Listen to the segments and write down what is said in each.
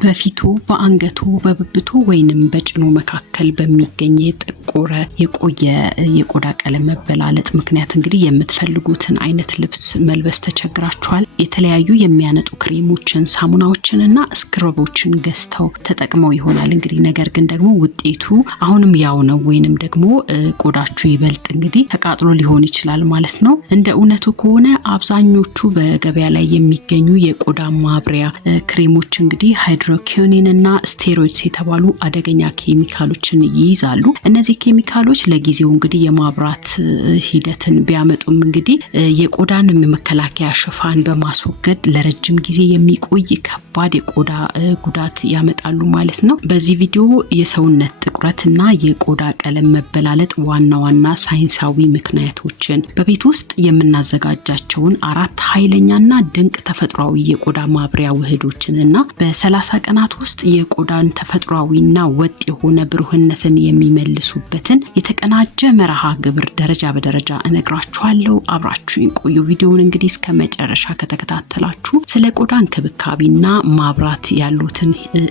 በፊቱ በአንገቱ በብብቱ ወይንም በጭኑ መካከል በሚገኝ የጠቆረ የቆየ የቆዳ ቀለም መበላለጥ ምክንያት እንግዲህ የምትፈልጉትን አይነት ልብስ መልበስ ተቸግራችኋል። የተለያዩ የሚያነጡ ክሬሞችን፣ ሳሙናዎችንና ስክረቦችን ገዝተው ተጠቅመው ይሆናል እንግዲህ ነገር ግን ደግሞ ውጤቱ አሁንም ያው ነው ወይንም ደግሞ ቆዳችሁ ይበልጥ እንግዲህ ተቃጥሎ ሊሆን ይችላል ማለት ነው። እንደ እውነቱ ከሆነ አብዛኞቹ በገበያ ላይ የሚገኙ የቆዳ ማብሪያ ክሬሞች እንግዲህ ሃይድሮኪኒን እና ስቴሮይድስ የተባሉ አደገኛ ኬሚካሎችን ይይዛሉ። እነዚህ ኬሚካሎች ለጊዜው እንግዲህ የማብራት ሂደትን ቢያመጡም እንግዲህ የቆዳን መከላከያ ሽፋን በማስወገድ ለረጅም ጊዜ የሚቆይ ከባድ የቆዳ ጉዳት ያመጣሉ ማለት ነው። በዚህ ቪዲዮ የሰውነት ጥቁረትና የቆዳ ቀለም መበላለጥ ዋና ዋና ሳይንሳዊ ምክንያቶችን፣ በቤት ውስጥ የምናዘጋጃቸውን 4 ኃይለኛና ድንቅ ተፈጥሯዊ የቆዳ ማብሪያ ውህዶችንና በ30 ቀናት ውስጥ የቆዳን ተፈጥሯዊና ወጥ የሆነ ብሩህነትን የሚመልሱበትን የተቀናጀ መርሃ ግብር ደረጃ በደረጃ እነግራችኋለሁ። አብራችሁን ቆዩ። ቪዲዮውን እንግዲህ እስከ መጨረሻ ከተከታተላችሁ ስለ ቆዳ እንክብካቤና ማብራት ያሉትን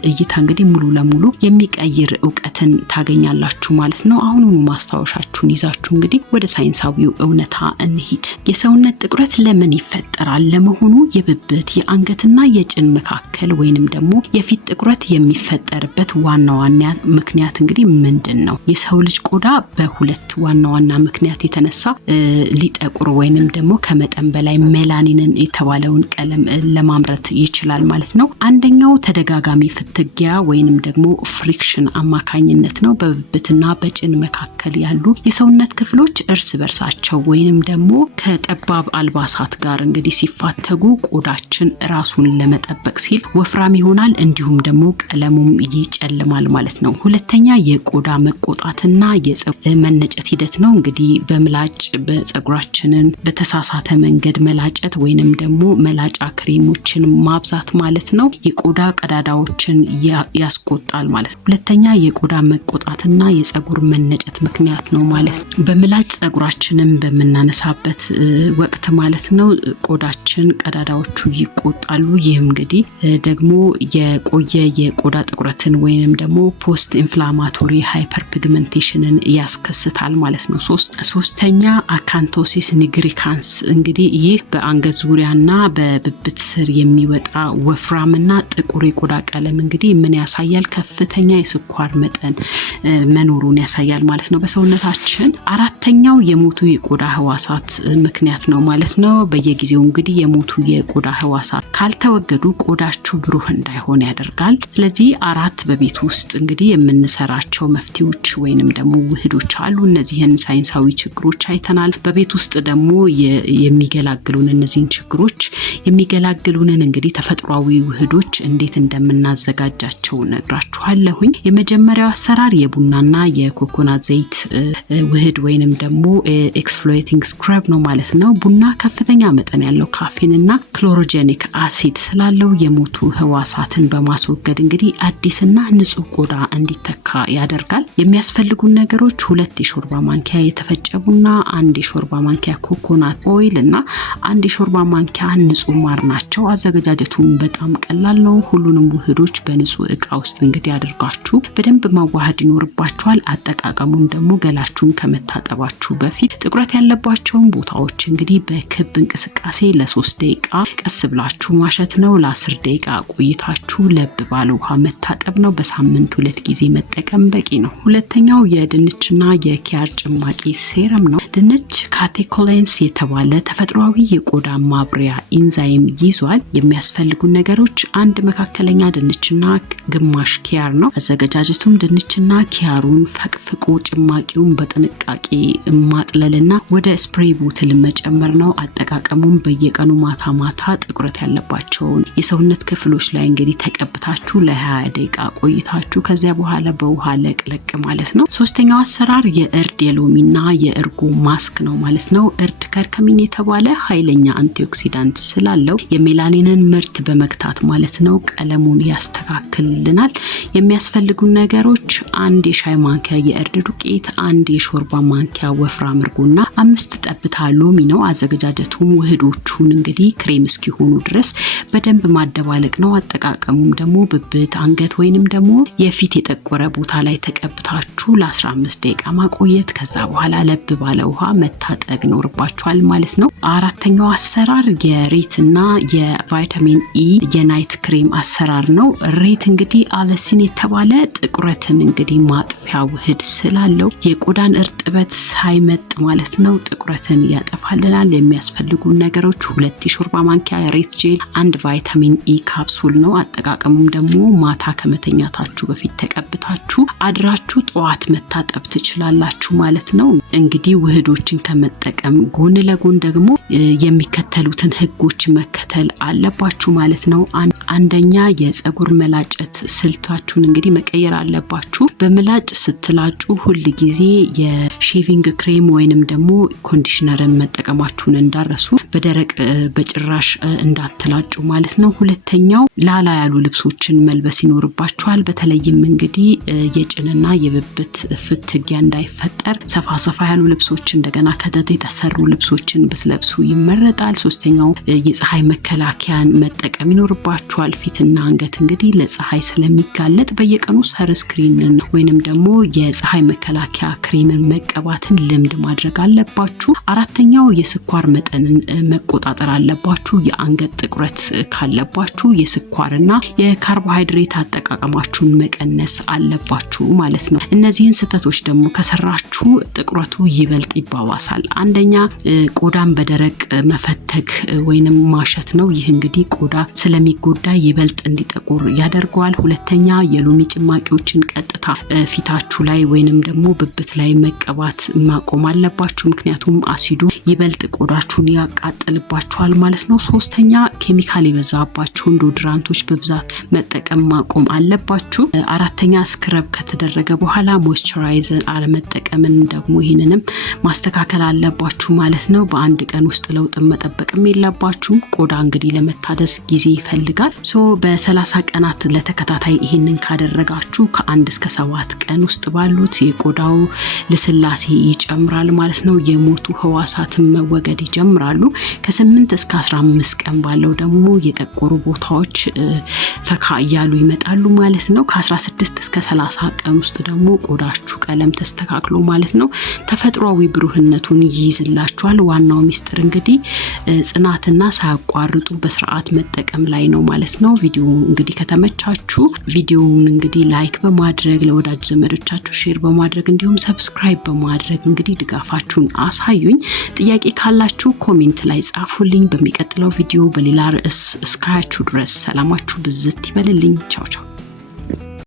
እይታ እንግዲህ ሙሉ ለሙሉ የሚቀይር ዕውቀትን ታገኛላችሁ ማለት ነው። አሁኑኑ ማስታወሻችሁን ይዛችሁ እንግዲህ ወደ ሳይንሳዊው እውነታ እንሂድ። የሰውነት ጥቁረት ለምን ይፈጠራል? ለመሆኑ የብብት የአንገትና የጭን መካከል ወይንም ደግሞ የፊት ጥቁረት የሚፈጠርበት ዋና ምክንያት እንግዲህ ምንድነው? የሰው ልጅ ቆዳ በሁለት ዋና ምክንያት የተነሳ ሊጠቁር ወይንም ደግሞ ከመጠን በላይ ሜላኒንን የተባለውን ቀለም ለማምረት ይችላል ማለት ነው። አንደኛው ተደጋጋሚ ፍትጊያ ወይንም ደግሞ ፍሪክሽን አማካኝነት ነው። በብብትና በጭን መካከል ያሉ የሰውነት ክፍሎች እርስ በርሳቸው ወይንም ደግሞ ከጠባብ አልባሳት ጋር እንግዲህ ሲፋተጉ ቆዳችን ራሱን ለመጠበቅ ሲል ወፍራም ይሆናል፣ እንዲሁም ደግሞ ቀለሙም ይጨልማል ማለት ነው። ሁለተኛ የቆዳ መቆጣትና የፀጉር መነጨት ሂደት ነው። እንግዲህ በምላጭ በፀጉራችንን በተሳሳተ መንገድ መላጨት ወይንም ደግሞ መላጫ ክሬሞችን ማብዛት ማለት ነው የቆዳ ቀዳዳዎችን ያስቆጣል ማለት ነው። ሁለተኛ የቆዳ መቆጣትና የፀጉር መነጨት ምክንያት ነው ማለት ነው። በምላጭ ፀጉራችንን በመናነሳበት ወቅት ማለት ነው ቆዳችን ቀዳዳዎቹ ይቆጣሉ። ይህም እንግዲህ ደግሞ የቆየ የቆዳ ጥቁረትን ወይንም ደግሞ ፖስት ኢንፍላማቶሪ ሃይፐርፒግመንቴሽንን ያስከስታል ማለት ነው። ሶስተኛ አካንቶሲስ ኒግሪካንስ እንግዲህ ይህ በአንገት ዙሪያና በብብት ስር የሚወጣ ወፍራምና ጥቁር የቆዳ ቀለም እንግዲህ ምን ያሳያል? ከፍተኛ የስኳር መጠን መኖሩን ያሳያል ማለት ነው በሰውነታችን። አራተኛው የሞቱ የቆዳ ህዋሳት ምክንያት ነው ማለት ነው። በየጊዜው እንግዲህ የሞቱ የቆዳ ህዋሳት ካልተወገዱ ቆዳችሁ ብሩህ እንዳይሆን ያደርጋል። ስለዚህ 4 በቤት ውስጥ እንግዲህ የምንሰራቸው መፍትሄዎች ወይንም ደግሞ ውህዶች አሉ። እነዚህን ሳይንሳዊ ችግሮች አይተናል። በቤት ውስጥ ደግሞ የሚገላግሉን እነዚህን ችግሮች የሚገላግሉንን እንግዲህ ተፈጥሯዊ ውህዶች እንዴት እንደምናዘጋጃቸው ነግራችኋለሁኝ። የመጀመሪያው አሰራር የቡናና የኮኮናት ዘይት ውህድ ወይንም ደግሞ ኤክስፍሎቲንግ ስክረብ ነው ማለት ነው። ቡና ከፍተኛ መጠን ያለው ካፌንና ክሎሮጀኒክ አሲድ ስላለው የሞቱ ህዋሳትን በማስወገድ እንግዲህ አዲስና ንጹህ ቆዳ እንዲተካ ያደርጋል። የሚያስፈልጉን ነገሮች 2 የሾርባ ማንኪያ የተፈጨ ቡና፣ 1 የሾርባ ማንኪያ ኮኮናት ኦይል እና 1 የሾርባ ማንኪያ ንጹህ ማር ናቸው። አዘገጃጀቱም በጣም ቀላል ነው። ሁሉንም ውህዶች በንጹህ እቃ ውስጥ እንግዲህ አድርጋችሁ በደንብ ማዋሃድ ይኖርባችኋል። አጠቃቀሙን ደግሞ ገላችሁን ከመታጠባችሁ በፊት ጥቁረት ያለባቸውን ቦታዎች እንግዲህ በክብ እንቅስቃሴ ለ3 ደቂቃ ቀስ ብላችሁ ማሸት ነው። ለ10 ደቂቃ ቆይታችሁ ለብ ባለ ውሃ መታጠብ ነው። በሳምንት 2 ጊዜ መጠቀም በቂ ነው። ሁለተኛው የድንችና የኪያር ጭማቂ ሴረም ነው። ድንች ካቴኮላይንስ የተባለ ተፈጥሯዊ የቆዳ ማብሪያ ኢንዛይም ይዟል። የሚያስፈልጉ ነገሮች 1 መካከለኛ ድንችና ግማሽ ኪያር ነው። አዘገጃጀቱም ድንችና ኪያሩን ፈቅፍቆ ጭማቂውን በጥንቃቄ ማጥለልና ወደ ስፕሬይ ቦትል መጨመር ነው። አጠቃቀሙም በየቀኑ ማታ ጥቁረት ያለባቸውን የሰውነት ክፍሎች ላይ እንግዲህ ተቀብታችሁ ለ20 ደቂቃ ቆይታችሁ ከዚያ በኋላ በውሃ ለቅለቅ ማለት ነው። ሶስተኛው አሰራር የእርድ የሎሚና የእርጎ ማስክ ነው ማለት ነው። እርድ ከርከሚን የተባለ ኃይለኛ አንቲኦክሲዳንት ስላለው የሜላኒንን ምርት በመግታት ማለት ነው ቀለሙን ያስተካክልልናል። የሚያስፈልጉ ነገሮች ውህዶች 1 የሻይ ማንኪያ የእርድ ዱቄት፣ 1 የሾርባ ማንኪያ ወፍራም እርጎና 5 ጠብታ ሎሚ ነው። አዘገጃጀቱም ውህዶቹን እንግዲህ ክሬም እስኪሆኑ ድረስ በደንብ ማደባለቅ ነው። አጠቃቀሙም ደግሞ ብብት፣ አንገት ወይንም ደግሞ የፊት የጠቆረ ቦታ ላይ ተቀብታችሁ ለ15 ደቂቃ ማቆየት፣ ከዛ በኋላ ለብ ባለ ውሃ መታጠብ ይኖርባችኋል ማለት ነው። አራተኛው አሰራር የሬትና የቫይታሚን ኢ የናይት ክሬም አሰራር ነው። ሬት እንግዲህ አለሲን የተባለ ጥቁረትን እንግዲህ ማጥፊያ ውህድ ስላለው የቆዳን እርጥበት ሳይመጥ ማለት ነው ጥቁረትን ያጠፋልናል። የሚያስፈልጉ ነገሮች 2 የሾርባ ማንኪያ ሬት ጄል፣ 1 ቫይታሚን ኢ ካፕሱል ነው። አጠቃቀሙም ደግሞ ማታ ከመተኛታችሁ በፊት ተቀብታችሁ አድራችሁ ጠዋት መታጠብ ትችላላችሁ ማለት ነው። እንግዲህ ውህዶችን ከመጠቀም ጎን ለጎን ደግሞ የሚከተሉትን ህጎች መከተል አለባችሁ ማለት ነው። አንደኛ የፀጉር መላጨት ስልታችሁን እንግዲህ መቀየር አለባችሁ። በምላጭ ስትላጩ ሁል ጊዜ የሼቪንግ ክሬም ወይንም ደግሞ ኮንዲሽነርን መጠቀማችሁን እንዳረሱ፣ በደረቅ በጭራሽ እንዳትላጩ ማለት ነው። ሁለተኛው ላላ ያሉ ልብሶችን መልበስ ይኖርባችኋል። በተለይም እንግዲህ የጭንና የብብት ፍትጊያ እንዳይፈጠር ሰፋ ሰፋ ያሉ ልብሶች እንደገና ከጥጥ የተሰሩ ልብሶችን ብትለብሱ ይመረጣል። ሶስተኛው የፀሐይ መከላከያን መጠቀም ይኖርባችኋል። ፊትና አንገት እንግዲህ ለፀሐይ ስለሚጋለጥ በየቀኑ ሰንስክሪንን ወይንም ደግሞ የፀሐይ መከላከያ ክሬምን መቀባትን ልምድ ማድረግ አለባችሁ። አራተኛው የስኳር መጠንን መቆጣጠር አለባችሁ። የአንገት ጥቁረት ካለባችሁ የስኳርና የካርቦሃይድሬት አጠቃቀማችሁን መቀነስ አለባችሁ ማለት ነው። እነዚህን ስህተቶች ደግሞ ከሰራችሁ ጥቁረቱ ይበልጥ ይባባሳል። አንደኛ ቆዳን በደረቅ መፈተግ ወይንም ማሸት ነው። ይህ እንግዲህ ቆዳ ስለሚጎዳ ይበልጥ እንዲጠቁር ያደርገዋል። ሁለተኛ የሎሚ ጭማቂዎችን ቀጥታ ፊታችሁ ላይ ወይንም ደግሞ ብብት ላይ መቀባት ማቆም አለባችሁ። ምክንያቱም አሲዱ ይበልጥ ቆዳችሁን ያቃጥልባችኋል ማለት ነው። ሶስተኛ ኬሚካል የበዛባቸውን ዶድራንቶች በብዛት መጠቀም ማቆም አለባችሁ። አራተኛ ስክረብ ከተደረገ በኋላ ሞይስቸራይዘር አለመጠቀምን ደግሞ ይህንንም ማስተካከል አለባችሁ ማለት ነው። በአንድ ቀን ውስጥ ለውጥ መጠበቅም የለባችሁም። ቆዳ እንግዲህ ለመታደስ ጊዜ ይፈልጋል። በ30 ቀናት ለተከታታይ ይህንን ካደረጋችሁ ከ1 እስከ 7 ቀን ውስጥ ባሉት የቆዳው ልስላሴ ይጨምራል ማለት ነው። የሞቱ ህዋሳትን መወገድ ይጀምራሉ። ከ8 እስከ 15 ቀን ባለው ደግሞ የጠቆሩ ቦታዎች ፈካ እያሉ ይመጣሉ ማለት ነው። ከ16 እስከ 30 ቀን ውስጥ ደግሞ ቆዳችሁ ቀለም ተስተካክሎ ማለት ነው ተፈጥሯዊ ብሩህነቱን ይይዝላችኋል። ዋናው ሚስጥር እንግዲህ ጽናትና ሳያቋርጡ በስርዓት መጠቀም ላይ ነው ማለት ነው። ቪዲዮ እንግዲህ ከተመቻችሁ ቪዲዮውን እንግዲህ ላይክ በማድረግ ለወዳጅ ዘመዶቻችሁ ሼር በማድረግ እንዲሁም ሰብስክራይብ በማድረግ እንግዲህ ድጋፋችሁን አሳዩኝ። ጥያቄ ካላችሁ ኮሜንት ላይ ጻፉልኝ። በሚቀጥለው ቪዲዮ በሌላ ርዕስ እስካያችሁ ድረስ ሰላማችሁ ብዝት ይበልልኝ። ቻው ቻው።